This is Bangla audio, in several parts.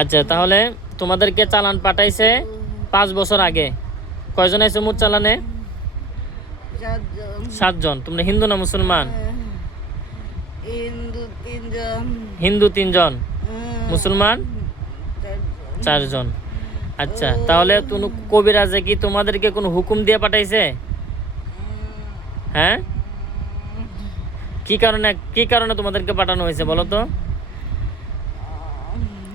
আচ্ছা, তাহলে তোমাদেরকে চালান পাঠাইছে 5 বছর আগে। কয়জন আছে মোট চালানে? 7 জন। তোমরা হিন্দু না মুসলমান? হিন্দু 3 জন, মুসলমান 4 জন। আচ্ছা, তাহলে কবিরাজে কি তোমাদেরকে কোনো হুকুম দিয়ে পাঠাইছে? হ্যাঁ, কি কারণে তোমাদেরকে পাঠানো হয়েছে বলো তো?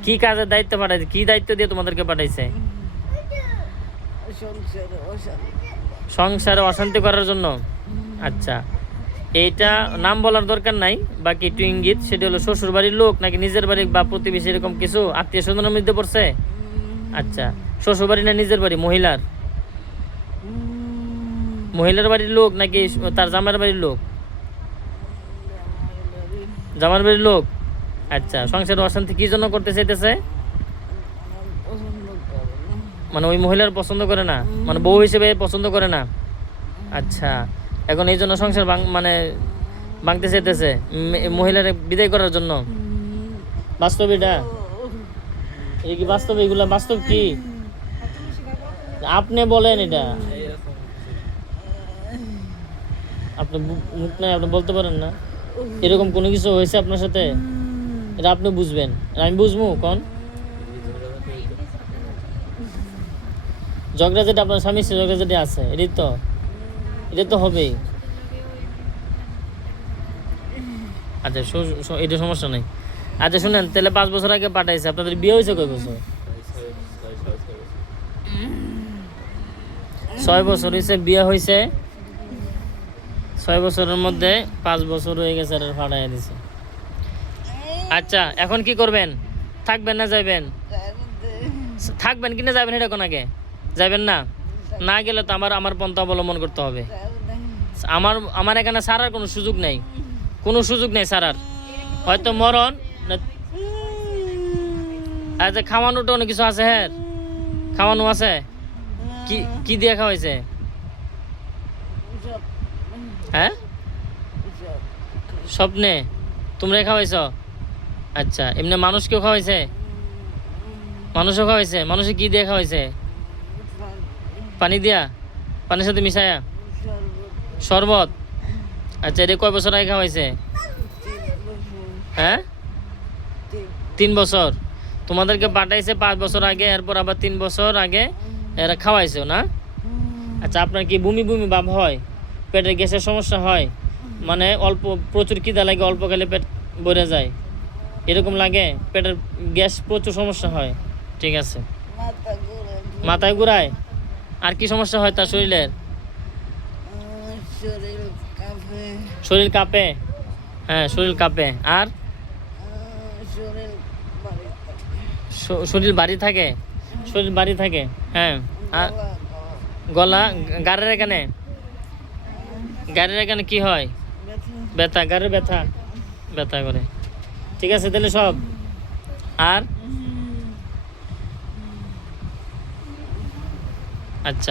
কি কাজের দায়িত্ব পাঠাইছে? কি দায়িত্ব দিয়ে তোমাদেরকে পাঠাইছে? সংসারে অশান্তি করার জন্য। আচ্ছা, এইটা নাম বলার দরকার নাই, বাকি একটু ইঙ্গিত। সেটা হলো শ্বশুর বাড়ির লোক নাকি নিজের বাড়ি বা প্রতিবেশী, এরকম কিছু আত্মীয় স্বজনের মধ্যে পড়ছে? আচ্ছা, শ্বশুর বাড়ি না নিজের বাড়ি? মহিলার বাড়ির লোক নাকি তার জামার বাড়ির লোক? জামার বাড়ির লোক। আচ্ছা, সংসারে অশান্তি কি জন্য করতে চাইতেছে? মানে ওই মহিলার পছন্দ করে না, মানে বউ হিসেবে পছন্দ করে না। আচ্ছা, এখন এই জন্য সংসার ভাঙতে চাইতেছে, মহিলার বিদায় করার জন্য। বাস্তব এটা? এই কি বাস্তব? এগুলা বাস্তব কি? আপনি বলেন এটা। আপনি মুখ নাই, আপনি বলতে পারেন না? এরকম কোনো কিছু হয়েছে আপনার সাথে? এটা আপনি বুঝবেন, আমি বুঝবো কোন? ঝগড়া যেটা আপনার স্বামীর সাথে ঝগড়া যেটা আছে, এটা তো হবেই। আচ্ছা, এটা সমস্যা নেই। আচ্ছা শুনেন, তাহলে 5 বছর আগে পাঠাইছে, আপনাদের বিয়ে হয়েছে কয় বছর? 6 বছর হয়েছে বিয়ে হয়েছে। 6 বছরের মধ্যে 5 বছর হয়ে গেছে আর ফাটাইয়া দিছে। আচ্ছা, এখন কি করবেন? থাকবেন না যাইবেন? থাকবেন কিনা যাবেন এটা কোন আগে? যাবেন না? না গেলে তো আমার পন্থা অবলম্বন করতে হবে। আমার এখানে ছাড়ার কোনো সুযোগ নেই, কোনো সুযোগ নেই ছাড়ার। হয়তো মরণ। আচ্ছা, খাওয়ানোটা অনেক কিছু আছে। হ্যাঁ, খাওয়ানো আছে। কি দিয়ে খাওয়াইছে? হ্যাঁ, স্বপ্নে তোমরা খাওয়াইছ? আচ্ছা, এমনি মানুষকেও খাওয়াইছে? মানুষও খাওয়াইছে? মানুষে কি দিয়ে খাওয়াইছে? পানি দিয়া? পানির সাথে মিশায়া? শরবত? আচ্ছা, এটা কয় বছর আগে খাওয়াইছে? হ্যাঁ, 3 বছর। তোমাদেরকে পাঠাইছে 5 বছর আগে, এরপর আবার 3 বছর আগে এরা খাওয়াইছে না? আচ্ছা, আপনার কি বমি বমি ভাব হয়? পেটের গ্যাসের সমস্যা হয়? মানে প্রচুর খিদা লাগে, অল্প খেলে পেট ভরে যায়, এরকম লাগে? পেটের গ্যাস প্রচুর সমস্যা হয়? ঠিক আছে। মাথায় ঘুরায়? আর কি সমস্যা হয় তার শরীরের? শরীর কাঁপে? হ্যাঁ, শরীর কাঁপে। আর শরীর ভারী থাকে? শরীর ভারী থাকে, হ্যাঁ। আর গলা, গাড়ের এখানে কি হয়? ব্যথা, গাড়ের ব্যথা করে। ঠিক আছে, তাহলে সব। আর আচ্ছা।